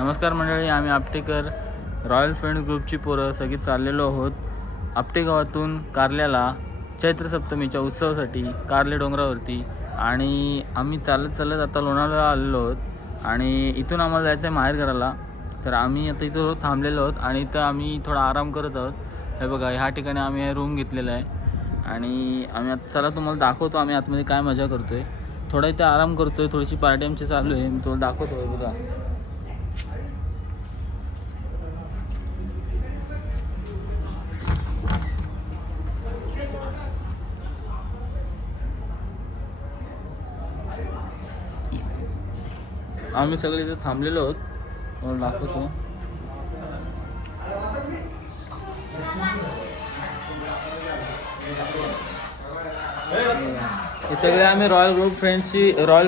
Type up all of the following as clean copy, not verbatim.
नमस्कार मंडळी, आम्ही आपटेकर रॉयल फ्रेंड्स ग्रुपची पोरं सगळी चाललेलो आहोत आपटे गावातून कारल्याला चैत्र सप्तमीच्या उत्सवासाठी कारले डोंगरावरती. आणि आम्ही चालत आता लोणावळ्याला आलेलो आहोत आणि इथून आम्हाला जायचं आहे माहेर घराला. तर आम्ही आता इथं थांबलेलो आहोत आणि इथं आम्ही थोडा आराम करत आहोत. हे बघा, ह्या ठिकाणी आम्ही रूम घेतलेला आहे आणि आम्ही आता चला तुम्हाला दाखवतो आम्ही आतमध्ये काय मजा करतो आहे. थोडा इथे आराम करतो आहे, थोडीशी पार्टी आमची चालू आहे, मी तुम्हाला दाखवतो आहे. बघा आम्ही सगळे इथे थांबलेलो आहोत, मला दाखवतो. हे सगळे आम्ही रॉयल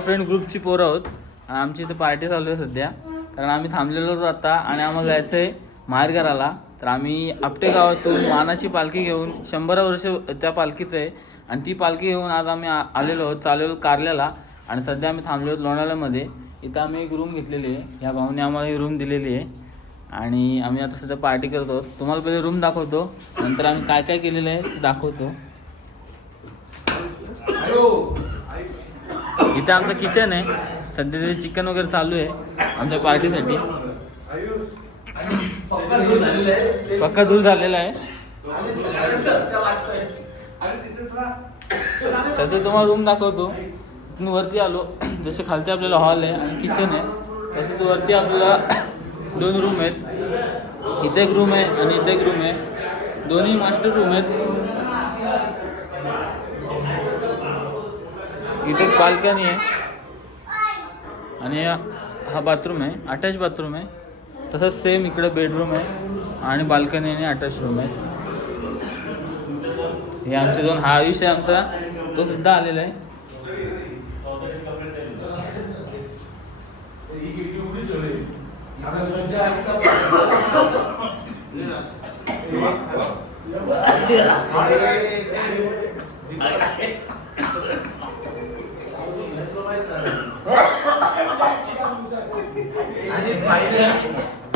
फ्रेंड ग्रुपची पोरं आहोत आणि आमची इथे पार्टी चालू आहे सध्या. कारण आम्ही थांबलेलो होतो आता आणि आम्हाला जायचं आहे माहेर घराला. तर आम्ही आपटे गावातून मानाची पालखी घेऊन 100 वर्ष त्या पालखीचं आहे आणि ती पालखी घेऊन आज आम्ही आलेलो आहोत, चाललेलो कारल्याला. आणि सध्या आम्ही थांबलो आहोत लोणावळ्यामध्ये. इथं आम्ही एक रूम घेतलेली आहे, ह्या भाऊने आम्हाला ही रूम दिलेली आहे आणि आम्ही आता सध्या पार्टी करतो. तुम्हाला पहिले रूम दाखवतो, नंतर आम्ही काय काय केलेलं आहे ते दाखवतो. इथं आमचं किचन आहे, सध्या तिथे चिकन वगैरे चालू आहे आमच्या पार्टीसाठी. पक्का दूर झालेला आहे. सध्या तुम्हाला रूम दाखवतो. इथून वरती आलो, जसे खालते आपल्याला हॉल आहे आणि किचन आहे, तसेच वरती आपल्याला 2 रूम आहेत. इथे एक रूम आहे आणि इथे एक रूम आहे, दोन्ही मास्टर रूम आहेत. इथे एक बाल्कनी आहे आणि हा बाथरूम आहे, अटॅच बाथरूम आहे. तसंच सेम इकडे बेडरूम आहे आणि बाल्कनी आणि अटॅच रूम आहे. हे आमचे 2 हा विषय आमचा तो सुद्धा आलेला आहे.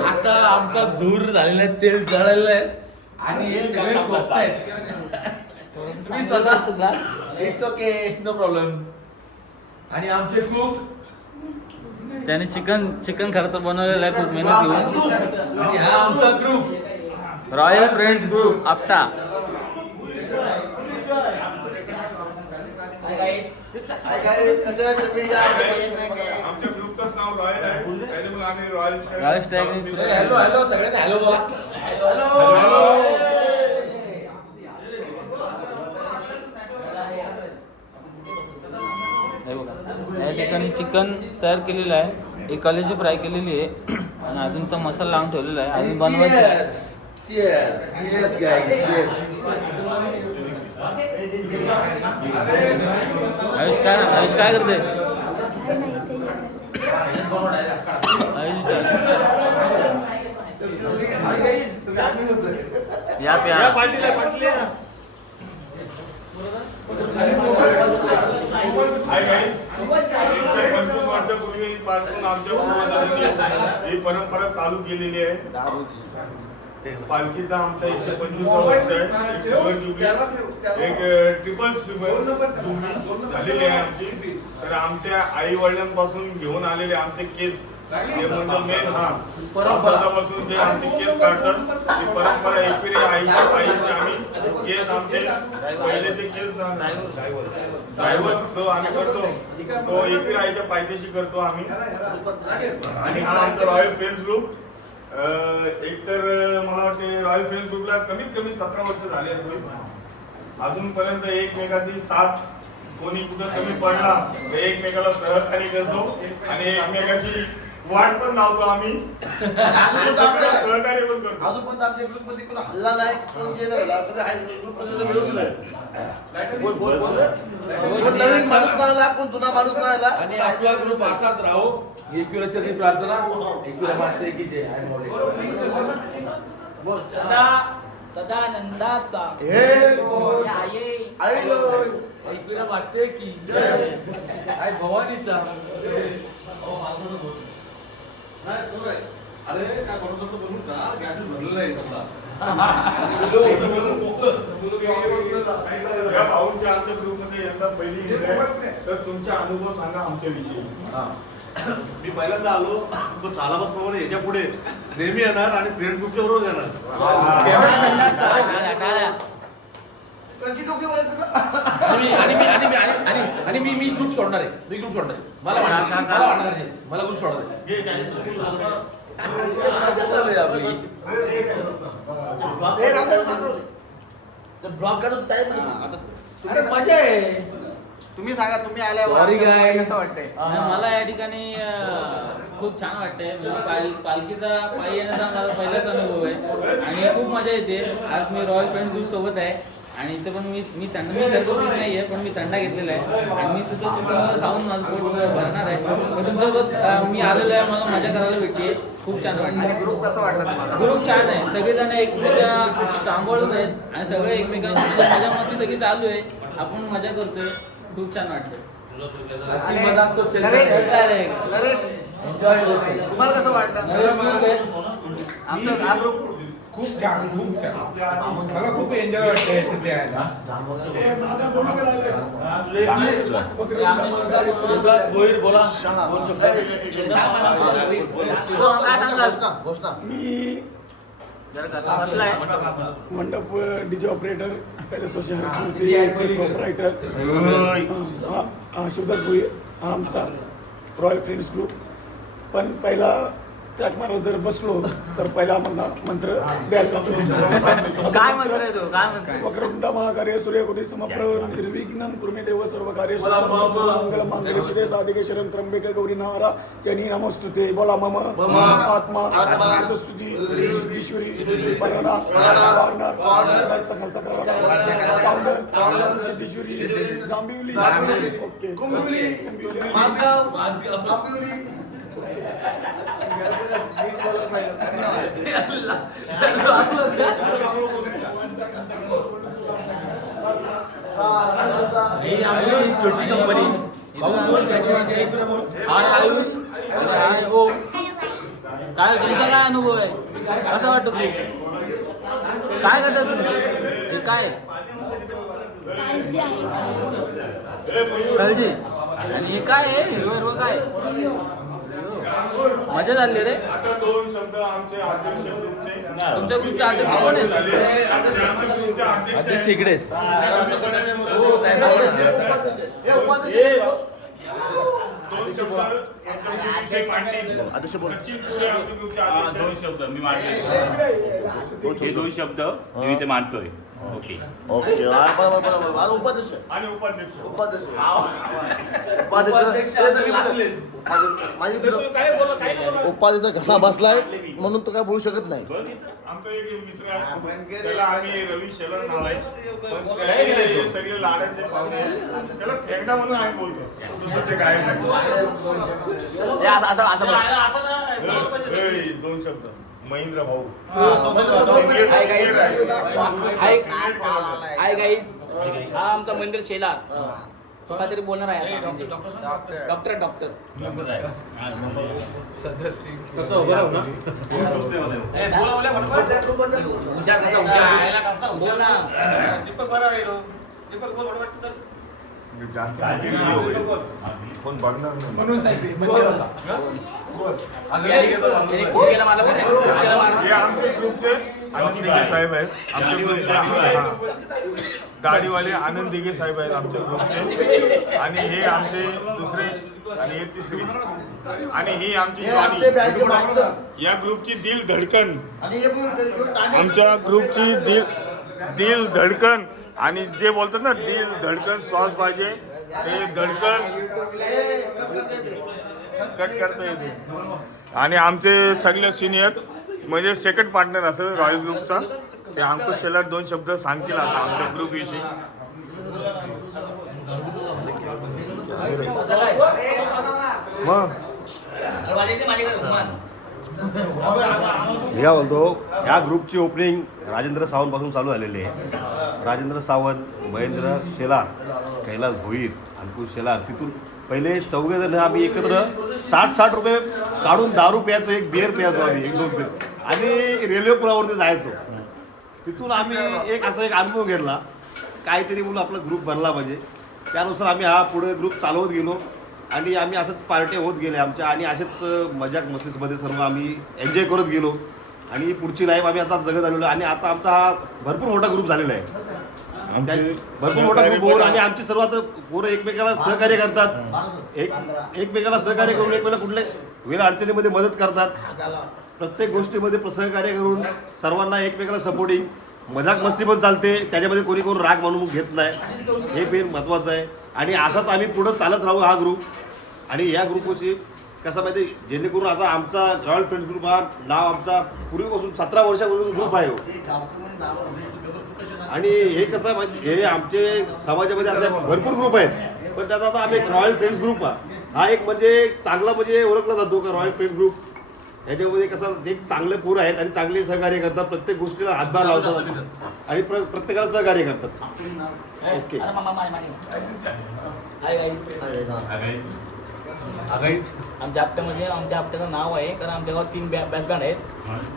आता आमचा धूर झालेला आहे, तेल जळलेलं आहे आणि हे सगळे बघतायत. तुम्ही स्वतः इट्स ओके, नो प्रॉब्लेम. आणि आमचे कुक त्याने चिकन खरं तर बनवलेलं आहे खूप मेहनत घेऊन. आणि हा आमचा group royal friends group Apta. आमच्या ग्रुपचं नाव रॉयल आहे, त्याच्यामुळे आम्ही रॉयल स्टॅग. हॅलो हॅलो सगळ्यांनी हॅलो बोला. या ठिकाणी चिकन तयार केलेलं आहे, एक कलेजी फ्राय केलेली आहे आणि अजून तो मसाला लावून ठेवलेला आहे, अजून बनवायचं आहे. Cheers, cheers guys, cheers. Ayush काय करते? या प्या. 25 वर्षापूर्वी पासून आमच्या पूर्वजांनी ही परंपरा चालू केलेली आहे. पालखीचा आमचा 125 वर्ष आहे, एक सिल्वर जुबली, एक ट्रिपल जुबली झालेली आहे आमची. तर आमच्या आई वडिलांपासून घेऊन आलेले आमचे केस, हे म्हणजे मेन परंपरापासून जे आमचे केस काढतात ती परंपरा एकविरी आईचे आम्ही केस आमचे पहिले ते केस ड्रायव्हर तो आम्ही करतो, तो एकविरी आईच्या पायथ्याशी करतो आम्ही. आणि हा आमचा रॉयल फ्रेंड्स ग्रुप. एकतर मला वाटते रॉयल फ्रेंड्स ग्रुपला कमीत कमी 17 वर्ष झाले असतील. अजूनपर्यंत एकमेकाची साथ कोणी कुठं कमी पडला तर एकमेकाला सहकार्य करतो आणि एकमेकाची वाट पण लावतो आम्ही, सहकार्य पण करतो. अजून पण आमच्या ग्रुप मध्ये कोण हल्ला नाही, कोण गेलं ग्रुप मध्ये व्यवस्थित आहे. कोण नवीन माणूस नाही आला, कोण जुना माणूस नाही आला. आणि आपला ग्रुप असाच राहू, एकविराची प्रार्थना, एकविरा मासे की जय. सदानंदात हे कोण आईलो एकविरा मागते की जय. आई भवानीचा. नाही अरे काय बनवतो तो बनवू का गॅस भरलेला आहे समजा. या भाऊंच्या आमच्या ग्रुपमध्ये यंदा पहिली ईद आहे. तर तुमचे अनुभव सांगा आमच्याविषयी. मी पहिल्यांदा आलो पण सालाबाद प्रमाणे याच्या पुढे नेहमी येणार आणि फ्रेंड ग्रुपच्या बरोबर येणार. आणि मी ग्रुप सोडणार आहे. मी ग्रुप सोडणार आहे. मला वाटणार नाही. मला ग्रुप सोडणार आहे. ब्लॉग का तयार अरे मजा आहे. तुम्ही सांगा तुम्ही आल्यावर Sorry guys. कसं वाटतंय? मला या ठिकाणी खूप छान वाटतंय. म्हणजे पालखीचा पायी येण्याचा मला पहिलाच अनुभव आहे आणि खूप मजा येते. आज मी रॉयल फ्रेंड्स ग्रुप सोबत आहे आणि इथे पण मी घरगुती नाही आहे पण मी थंडा घेतलेला आहे आणि मी सुद्धा तुम्हाला खाऊन माझं पोट भरणार आहे. पण तुमच्यासोबत मी आलेलो आहे, मला मजा करायला भेटते. खूप छान आणि वाटतं. ग्रुप कसा वाटला तुम्हाला? ग्रुप छान आहे. सगळेजण एकमेका सांभाळून आहेत आणि सगळे एकमेकांसोबत मजा मस्ती सगळी चालू आहे. आपण मजा करतोय. खूप छान वाटतं. अशी मजाक तो नरेश, नरेश, नरेश, एन्जॉय तुम्हाला कसं वाटलं? ग्रुप आहे. आमचा हा ग्रुप खूप छान मला खूप एन्जॉय वाटतंय तिथे यायला. मी मंडप डीजे ऑपरेटर पहिले सोशल स्मृती प्रोपरायटर शिवदास भुई हा आमचा रॉयल फ्रेंड्स ग्रुप. पण पहिला त्यात मला जर बसलो तर पहिला मला मंत्र द्यायला काय म्हणतोय तू? काय म्हणतोय? वक्रतुंड महाकार्य सूर्यकोटी समप्रभ निर्विघ्नं कुर्मे देव सर्व कार्य मंगल मांगल्य शिवे साधिके शरण त्र्यंबके गौरी नारा यांनी नमस्तुते. बोला मम आत्मा स्तुती सिद्धेश्वरी पराणा वारणार खालचा करा सावंड सिद्धेश्वरी जांभिवली ओके कुंभिवली, माझगाव, आंबिवली. ही आमची छोटी कंपनी. आयुष काय तुमचा काय अनुभव आहे? कसं वाटतं खूप? काय करता तुम्ही? हे काय काळजी आहे काळजी आणि हे काय आहे? हिरवं काय मजा झाली रे. आता दोन शब्द आमचे अध्यक्ष ग्रुपचे. तुमच्या ग्रुपचे अध्यक्ष कोण आहेत? आमच्या ग्रुपचे अध्यक्ष अध्यक्ष इकडे आहेत. दोन शब्द अध्यक्ष बोल. सचिन पुरे आमच्या ग्रुपचे अध्यक्ष. दोन शब्द मी मांडले. हे दोन शब्द मी इथे मांडतोय. ओके ओके बरोबर. आज उपाध्यक्ष आणि उपाध्यक्ष. उपाध्यक्ष माझी उपाध्यक्ष घसा बसलाय म्हणून तो काय बोलू शकत नाही. आमचा एक मित्र आहे त्याला आम्ही रवी शेलर नाव आहे. पण हे सगळे लाडाचे पाहुणे आहेत. त्याला फेंडा म्हणून आम्ही बोलतो. दुसरं ते काय नाही. दोन शब्द महेंद्र भाऊ. हाय गाईज, हा आमचा मंदिर शेलार काहीतरी बोलणार आहे आता. डॉक्टर कसं उभं राहू ना बोल ना. म्हणून सांगितले गेला मला पण हे आमच्या ग्रुपचे आनंद दिघे साहेब आहेत. आमच्या ग्रुपचे गाडीवाले आनंद दिघे साहेब आहेत आमच्या ग्रुपचे. आणि हे आमचे दुसरे आणि हे तिसरे आणि ही आमची जॉनी. या ग्रुपची दिल धडकन. आमच्या ग्रुपची दिल धडकन आणि जे बोलतात ना दिल धडकन सॉस पाहिजे ते धडकन कट करता येते. आणि आमचे सगळे सिनियर म्हणजे सेकंड पार्टनर असं रॉयल ग्रुपचा ते आमचं शेलार दोन शब्द सांगतील आता आमच्या ग्रुप विषयी. मग मी बोलतो ह्या ग्रुपची ओपनिंग राजेंद्र सावंतपासून चालू झालेली आहे. राजेंद्र सावंत, महेंद्र शेलार, कैलास भोईर, अंकुश शेलार, तिथून पहिले 4 जण आम्ही एकत्र 60 रुपये काढून दारू प्यायचो, एक बिअर प्यायचो आम्ही, 1-2 बिअर, आणि रेल्वे पुलावरती जायचो. तिथून आम्ही एक अनुभव घेतला, काहीतरी म्हणून आपला ग्रुप बनला पाहिजे. त्यानुसार आम्ही हा पुढे ग्रुप चालवत गेलो आणि आम्ही असंच पार्ट्या होत गेल्या आमच्या, आणि असेच मजाक मस्तीमध्ये सर्व आम्ही एन्जॉय करत गेलो, आणि पुढची लाईफ आम्ही आता जगत आलेलो. आणि आता आमचा हा भरपूर मोठा ग्रुप झालेला आहे, भरपूर मोठा ग्रुप होऊन, आणि आमची सर्व आता पोरं एकमेकाला सहकार्य करतात, एकमेकाला सहकार्य करून एकमेकाला कुठल्या वेळ अडचणीमध्ये मदत करतात, प्रत्येक गोष्टीमध्ये सहकार्य करून सर्वांना एकमेकाला सपोर्टिंग, मजाक मस्ती पण चालते, त्याच्यामध्ये कोणी कोण राग म्हणून घेत नाही, हे मेन महत्त्वाचं आहे. आणि असाच आम्ही पुढं चालत राहू हा ग्रुप. आणि या ग्रुपशी कसं माहिती, जेणेकरून आता आमचा रॉयल फ्रेंड्स ग्रुप हा नाव आमचा पूर्वीपासून 17 वर्षापूर्वी ग्रुप आहे. आणि हे कसं माहिती, हे आमचे समाजामध्ये आता भरपूर ग्रुप आहेत, पण त्याचा आता आम्ही रॉयल फ्रेंड्स ग्रुप हा एक म्हणजे चांगला म्हणजे ओळखला जातो का रॉयल फ्रेंड्स ग्रुप. ह्याच्यामध्ये कसं जे चांगले पोरं आहेत आणि चांगले सहकार्य करतात, प्रत्येक गोष्टीला हातभार लावतात आणि प्रत्येकाला सहकार्य करतात. ओके. आमच्या हप्त्याचं नाव आहे, कारण आमच्या गावात 3 बॅच बँड आहेत,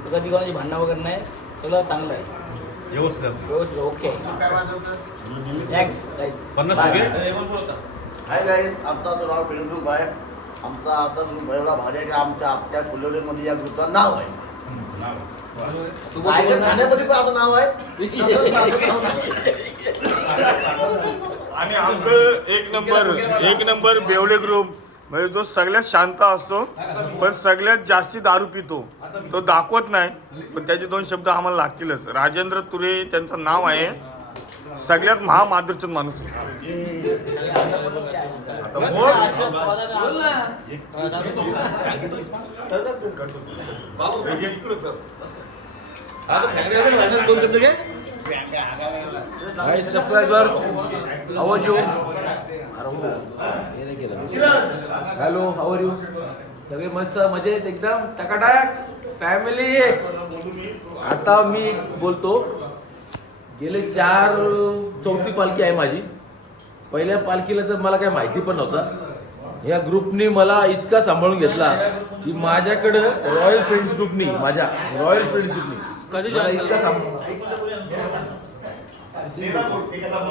तर कधी कोणाची भांडणं वगैरे नाही, सगळं चांगलं आहे, व्यवस्थित ओके. थँक्स हाय गाईज, आमचा जो रॉयल फ्रेंड ग्रुप आहे, आमचा असा ग्रुप एवढा भारी आहे की आमच्या आपल्या कुलवलीमध्ये या ग्रुपचं नाव आहे. ठाण्यामध्ये पण असं नाव आहे. आणि आमचं एक नंबर बेवले ग्रुप म्हणजे जो सगळ्यात शांत असतो, पण सगळ्यात जास्ती दारू पितो, तो दाखवत नाही, पण त्याचे 2 शब्द आम्हाला लागतीलच. राजेंद्र तुरे त्यांचं नाव आहे, सगळ्यात महामादरचंद माणूस. Hi subscribers, how are you? Hello, how are you? सगळे मस्त मजेत एकदम टकाटक फॅमिली. आता मी बोलतो, गेले 4-चौथी पालखी आहे माझी. पहिल्या पालखीला तर मला काय माहिती पण नव्हतं. या ग्रुपनी मला इतका सांभाळून घेतला की माझ्याकडं रॉयल फ्रेंड्स ग्रुपनी कधी मला जॉईन इतका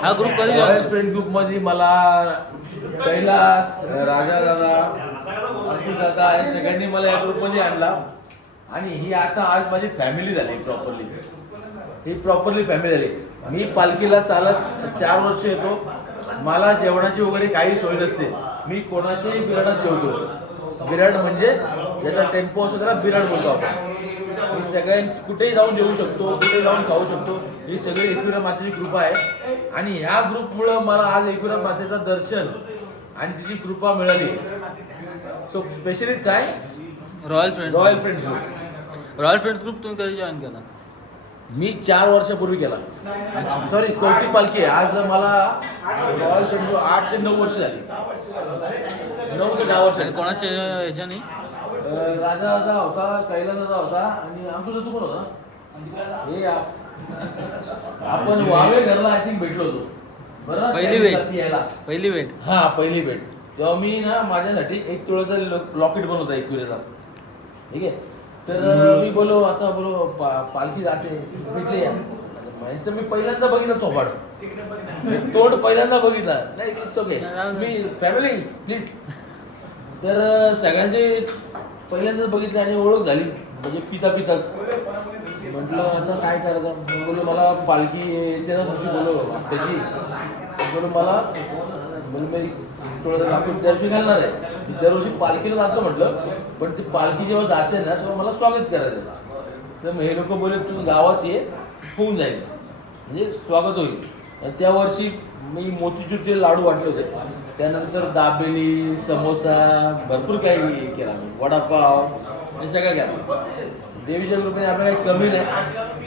हा ग्रुप कधी रॉयल फ्रेंड ग्रुपमध्ये मला कैलास, राजा दादा, अर्जुन दादा या सगळ्यांनी मला या ग्रुपमध्ये आणला. आणि ही आता आज माझी फॅमिली झाली प्रॉपरली फॅमिली झाली. मी पालखीला चालत 4 वर्ष येतो. मला जेवणाची वगैरे काही सोय नसते. मी कोणाच्याही बिराडात जेवतो. बिराड म्हणजे ज्याचा टेम्पो असतो त्याला बिराड बोलतो आपण. मी सगळ्यांची कुठेही जाऊन जेवू शकतो, कुठेही जाऊन खाऊ शकतो. ही सगळी एकविरा मातेची कृपा आहे. आणि ह्या ग्रुपमुळं मला आज एकविरा मातेचं दर्शन आणि तिची कृपा मिळाली. सो स्पेशली काय रॉयल फ्रेंड्स ग्रुप तुम्ही कधी जॉईन केला? मी 4 वर्षापूर्वी केला. सॉरी, चौथी पालखी आहे आज. मला रॉयल फ्रेंड 8 ते 9 वर्ष झाली. 9 ते 10 वर्ष. आणि कोणाच्या ह्याच्याने? राजा दादा होता, कैलास दादा होता आणि आमचं ऋतू पण होता. हे आपण वावे घरला आय थिंक भेटलो होतो बरं. पहिली भेट हा, पहिली भेट. तेव्हा मी ना माझ्यासाठी 1 तोळ्याचा लॉकेट बनवता एकविरेचा. ठीक आहे. तर मी बोलो पालखी जाते, भेटले या. यांचं मी पहिल्यांदा बघितलं थोपाड, तोंड पहिल्यांदा बघितला. नाही, it's okay, me family please. तर सगळ्यांचे पहिल्यांदा बघितलं आणि ओळख झाली, म्हणजे पिताच म्हटलं आता काय करायचं. बोललो मला पालखी येते ना तुमची, बोलो आपल्याची. बोलो मला मी थोडं लाकूड दरवर्षी घालणार आहे. मी दरवर्षी पालखीला जातो म्हटलं, पण ती पालखी जेव्हा जाते ना तेव्हा मला स्वागत करायचं. तर मग हे लोक बोलले तू गावात ये, होऊन जाईल, म्हणजे स्वागत होईल. त्या वर्षी मी मोतीचूरचे लाडू वाटले होते. त्यानंतर दाबेली, समोसा, भरपूर काही केला. वडापाव हे सगळं केला. देवीच्या ग्रुपने आपल्याला काही कमी नाही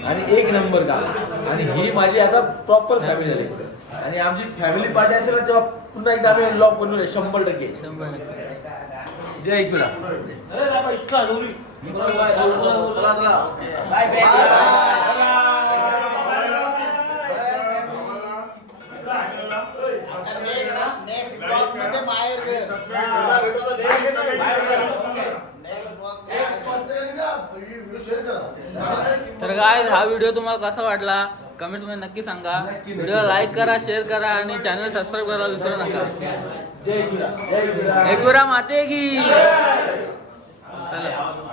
आणि 1 नंबर काम. आणि ही माझी आता प्रॉपर फॅमिली झाली. आणि आमची फॅमिली पार्टी असेल ना तेव्हा पुन्हा एकदा आम्ही लॉक बनवूया 100%. जय ऐकूया. नेक्स्ट ब्लॉग मध्ये बाहेर भेटू आता तर काय हा व्हिडिओ तुम्हाला कसा वाटला कमेंट्स मध्ये नक्की सांगा. व्हिडिओला लाईक करा, शेअर करा आणि चॅनल सबस्क्राईब करायला विसरू नका. एकविरा माते की चला.